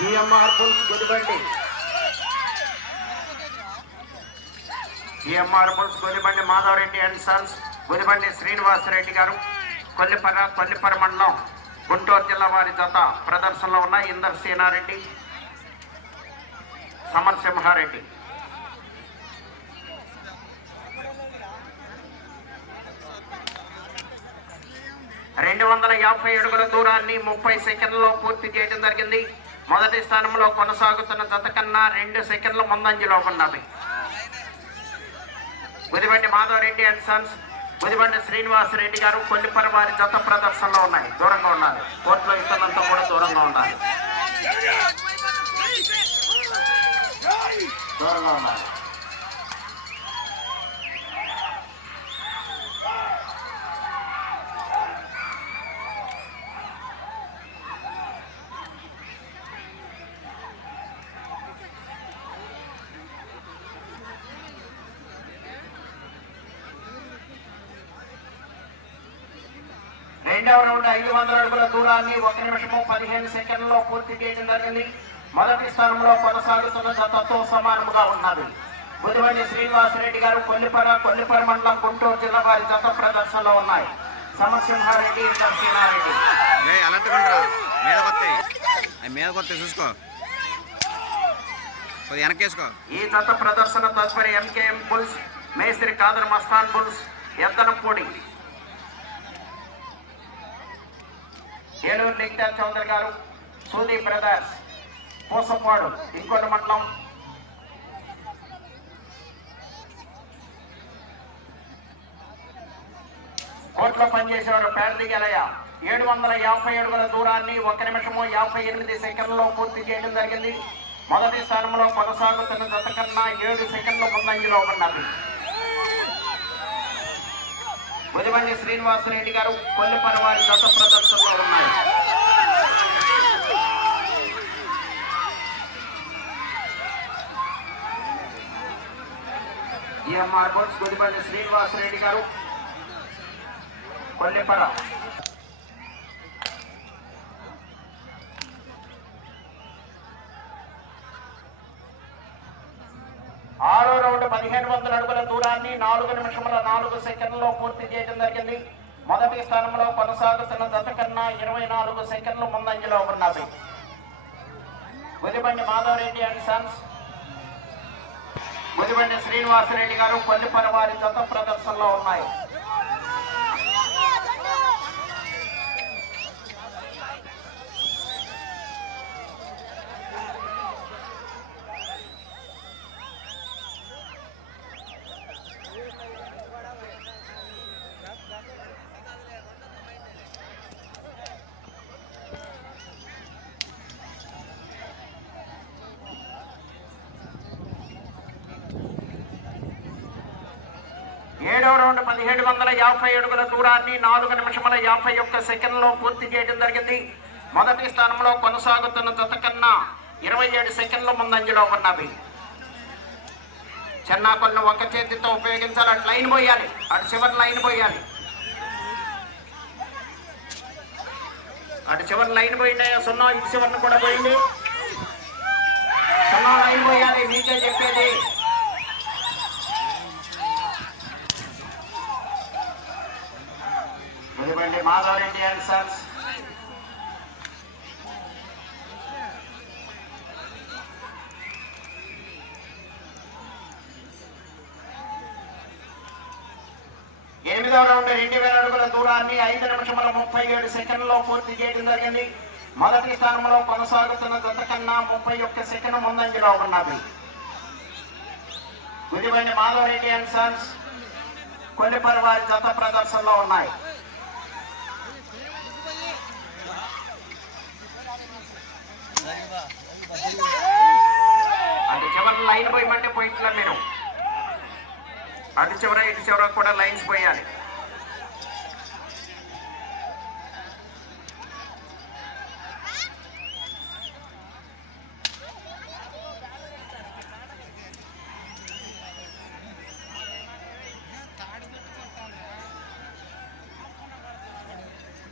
GMR bulls Konibandi GMR bulls Konibandi Madhavareddy and sons Gudibandi Srinivasareddy గారు. కొల్లిపర కొల్లిపర మండలం గుంటూరు జిల్లా వారి జత ప్రదర్శనలో ఉన్న ఇందర్ సేనారెడ్డి సమరసింహారెడ్డి. రెండు వందల యాభై అడుగుల దూరాన్ని ముప్పై సెకండ్లలో పూర్తి చేయడం జరిగింది. మొదటి స్థానంలో కొనసాగుతున్న జత కన్నా రెండు సెకండ్ల ముందంజలో ఉన్నవి గుదిబండి మాధవరెడ్డి అండ్ సన్స్ గుదిబండి శ్రీనివాసరెడ్డి గారు కొల్లిపర వారి జత ప్రదర్శనలో ఉన్నాయి. దూరంగా ఉండాలి. కోర్టులో ఇస్తున్నంత కూడా దూరంగా ఉండాలి. దూరంగా ఉండాలి. రెండవ రౌండ్ ఐదు వందల అడుగుల దూరాన్ని ఒక నిమిషము పదిహేను సెకండ్లలో పూర్తి చేయడం జరిగింది. మొదటి స్థానంలో కొనసాగుతున్న జతతో సమానముగా ఉన్నది. బుదివండి శ్రీనివాసరెడ్డి గారు కొల్లిపర కొల్లిపర మండలం గుంటూరు జిల్లా వారి జత ప్రదర్శనలో ఉన్నాయి. సమరసింహారెడ్డి దర్శనారెడ్డి చూసుకో. వెనకేసుకో ఈ జత ప్రదర్శన తదుపరి ఎంకేఎం బుల్స్ మేస్త్రి కాదర్ మస్తాన్ బుల్స్ ఎద్దనపూడి. ఏలూరు లింక్టర్ చౌదరి గారు సూది బ్రదర్స్ పూసపాడు ఇంకొక మండలం. కోర్టులో పనిచేసేవారు పేదదిగలయ ఏడు వందల యాభై అడుగుల దూరాన్ని ఒక నిమిషము యాభై ఎనిమిది సెకండ్లో పూర్తి చేయడం జరిగింది. మొదటి స్థానంలో కొనసాగుతున్న జత కన్నా ఏడు సెకండ్ల ముందంజలో ఉన్నది. బుదిబండి శ్రీనివాసరెడ్డి గారు కొల్లిపని వారి జత ప్రదర్శనలో ఉన్నాయి ఈఎంఆర్ బోట్స్ గుడిబండి గారు. కొల్లిపర. ఆరో రౌండ్ పదిహేను వందల అడుగుల దూరాన్ని నాలుగు నిమిషముల నాలుగు సెకండ్లో పూర్తి చేయడం జరిగింది. మొదటి స్థానంలో కొనసాగుతున్న జత కన్నా ఇరవై నాలుగు సెకండ్లు ముందంజలో ఉన్నది గుదిబండి మాధవరెడ్డి అండ్ సన్స్. గుదిబండి శ్రీనివాసరెడ్డి గారు కొల్లిపర వారి జత ప్రదర్శనలో ఉన్నాయి. ఏడవ రౌండ్ పదిహేడు వందల యాభై అడుగుల దూరాన్ని నాలుగు నిమిషముల యాభై ఒక్క సెకండ్లో పూర్తి చేయడం జరిగింది. మొదటి స్థానంలో కొనసాగుతున్న జత కన్నా ఇరవై ఏడు సెకండ్ల ముందంజలో ఉన్నవి. చెన్నాకొన్న ఒక చేతితో ఉపయోగించాలి అటు లైన్ పోయాలి. అటు చివరి లైన్ పోయాలి. అటు చివరి లైన్ పోయింది సున్నా ఇటు చివరిని కూడా పోయింది. సున్నా లైన్ పోయాలి మీకే చెప్పేది. ఇదిగోండి మాధవరెడ్డి అండ్ సన్స్ ఎనిమిదవ రౌండ్ రెండు వేల అడుగుల దూరాన్ని ఐదు నిమిషముల ముప్పై ఏడు సెకండ్లో పూర్తి చేయడం జరిగింది. మొదటి స్థానంలో కొనసాగుతున్న జత కన్నా ముప్పై ఒక్క సెకండ్ ముందంజలో ఉన్నది. గుడిబండి మాధవరెడ్డి అండ్ సన్స్ కొల్లిపరి వారి జత ప్రదర్శనలో ఉన్నాయి అది చివరి లైన్ పోయమంటే పోయిట్లా మీరు అటు చివర ఇటు చివర కూడా లైన్స్ పోయాలి